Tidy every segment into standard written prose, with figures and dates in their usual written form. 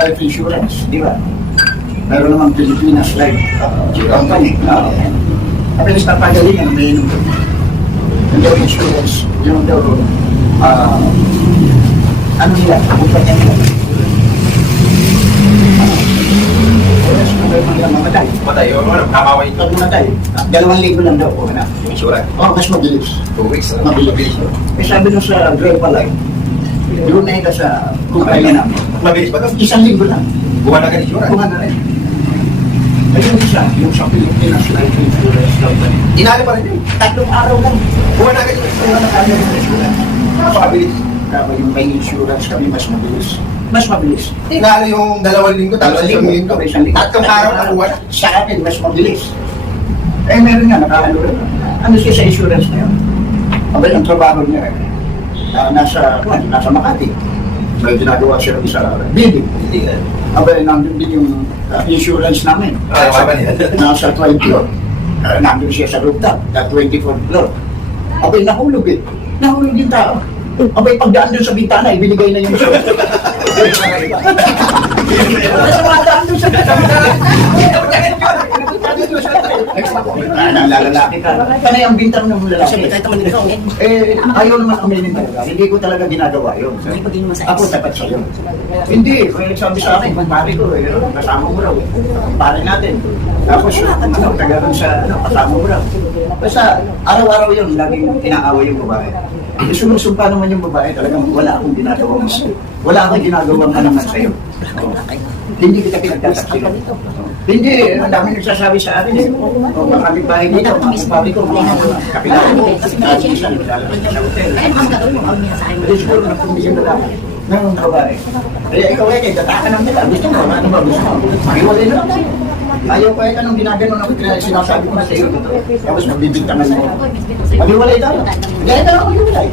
life insurance, di ba? Meron naman Pilipinas Life Company. At least napagalingan, may inom doon. Yung daw insurance, yung daw, ano nila, kumpanya nila. Mamatay. Matay, o ano, nakaway ito. Pag mamatay, 2,000 lang daw po. Insurance. Mas mabilis. 2 weeks. Mabilis. Eh sabi nung sa Global Life, doon na ito sa kumpanya namin. Mabilis ba ito? 1 linggo lang. Buwan na ka insurance. Kuha na rin. Ayun isa, yung sa Pilipinas Life Insurance Company. Inalo pa rin yun. 3 araw lang. Buwan na ka insurance. Kuha na kami ng insurance. Mabilis. Kaya yung may insurance kami, mas mabilis. Mas mabilis. Inalo yung 2 linggo, 3 linggo. 3 araw na buwan. Sa akin, mas mabilis. Eh, meron nga, nakaano rin. Ano siya sa insurance na yun? Abay, ang trabaho niya nasa Makati. May ginagawa siya sa building. Abay, nandun din yung insurance namin. Nasa 20 floor. Nandun siya sa rooftop, 24th floor. Abay, nahulog eh. Nahulog yung tao. Abay, pagdaan doon sa bintana, ibinigay na yung insurance. Sumadaan doon sa bintana. Lalaki ka. Panay ang bintang ng lalaki. Ayaw naman aminin talaga. Hindi ko talaga ginagawa yun. Ako tapat sa'yo. Hindi. Kaya sabi sa akin, pare ko, kasama mo raw. Pare natin. Tapos, tagalan sa kasama mo raw. Basta, araw-araw yun, laging inaaway yung babae. Sumusumpa naman yung babae, talagang wala akong ginagawa mo sa'yo. Wala akong ginagawang naman sa'yo. Hindi kita pinagtataksilan. Hindi, ang dami nagsasabi sa akin eh. O maraming bahay dito, mga papi ko, mga kapilaan ko. Dahil isa, naglalakad sa hotel. Siguro na kung bigyan na lang ng babae. Kaya ikaw eh, tataka ng nila. Gusto mo, ano ba gusto mo? Mahiwalay na lang tayo. Ayaw ko eh, anong ginagano ako, sinasabi ko na sa iyo. Tapos magbibintangan mo. Mahiwalay tayo. Gaya ka lang mahiwalay.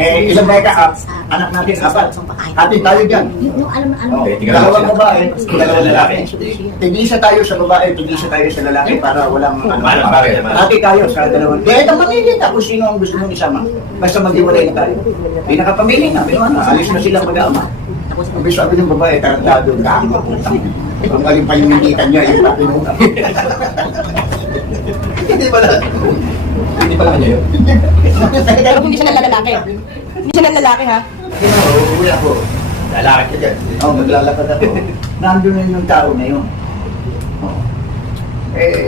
Ilang ba ka? Anak natin, 4. Atin tayo dyan. Dalawang babae, dalawang lalaki. Tig-isa tayo sa babae, tig-isa tayo sa lalaki para walang ati tayo sa dalawang. Kaya ito mamili ka kung sino ang gusto mong isama. Basta mag-iwalay na tayo. Hindi nakapamili na. Alis na sila mag-ama. Sabi sabi ng babae, tarantado, dama. Kung galing pa yung ninditan niya, yung papinuha. Hindi pala. Hindi pala kanya yun. Pero hindi siya nalalaki. Hindi siya nalalaki ha. Uuwi ako. Lalaki ka dyan. Maglalakad ako. Nandun na yung tao na yun.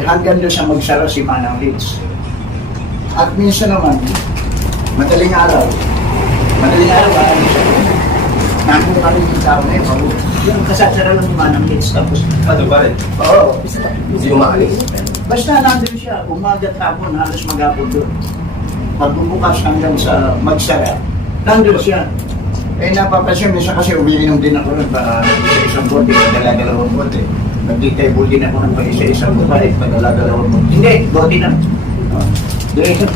Hanggang doon siya magsara si Manang Lids. At minsan naman, madaling araw, ano siya. Nandun kami yung tao na yun. Yung kasasara lang ni Manang Lids. Tapos, Ano ba rin? oo. Hindi umaalis. Basta nandun siya, umaga at hapon, halos maghapon doon. Pagbubukas hanggang sa magsara, nandun siya. Napapansin, minsan kasi umiinom din ako nun, baka isa-isang bote, dala-dalawang bote. Nag-table din ako ng isa-isang babae, dala-dalawang bote. Hindi, bote na. Diretso.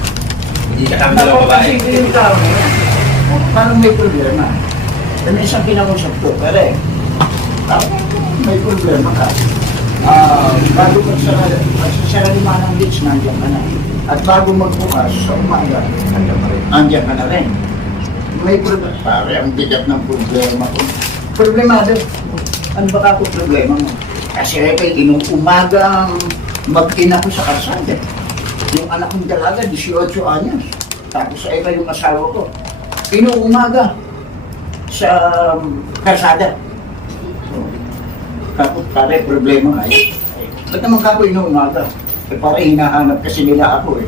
Hindi ka kami dalawang babae. Napapansin ko yung tao na yun. Parang may problema. May isang kinakusap ko, pero may problema ka. Bago magsasara ni Manang Lids, nandiyan ka na. At bago magbukas sa umaga, nandiyan ka na rin. May problema. Pare, ang bigat ng problema ko. Problemado. Ano ba ako problema mo? Kasi inuumagang mag-ina ko sa kalsada. Yung anak kong dalaga, 18 anyos. Tapos yung asawa ko. Inuumaga sa kalsada. Tapos pare, problema nga yun. Ba't naman kako inuumaga? Pare, hinahanap kasi nila ako eh.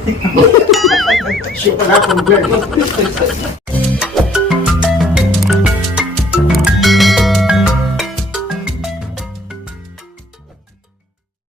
Siya pala problema.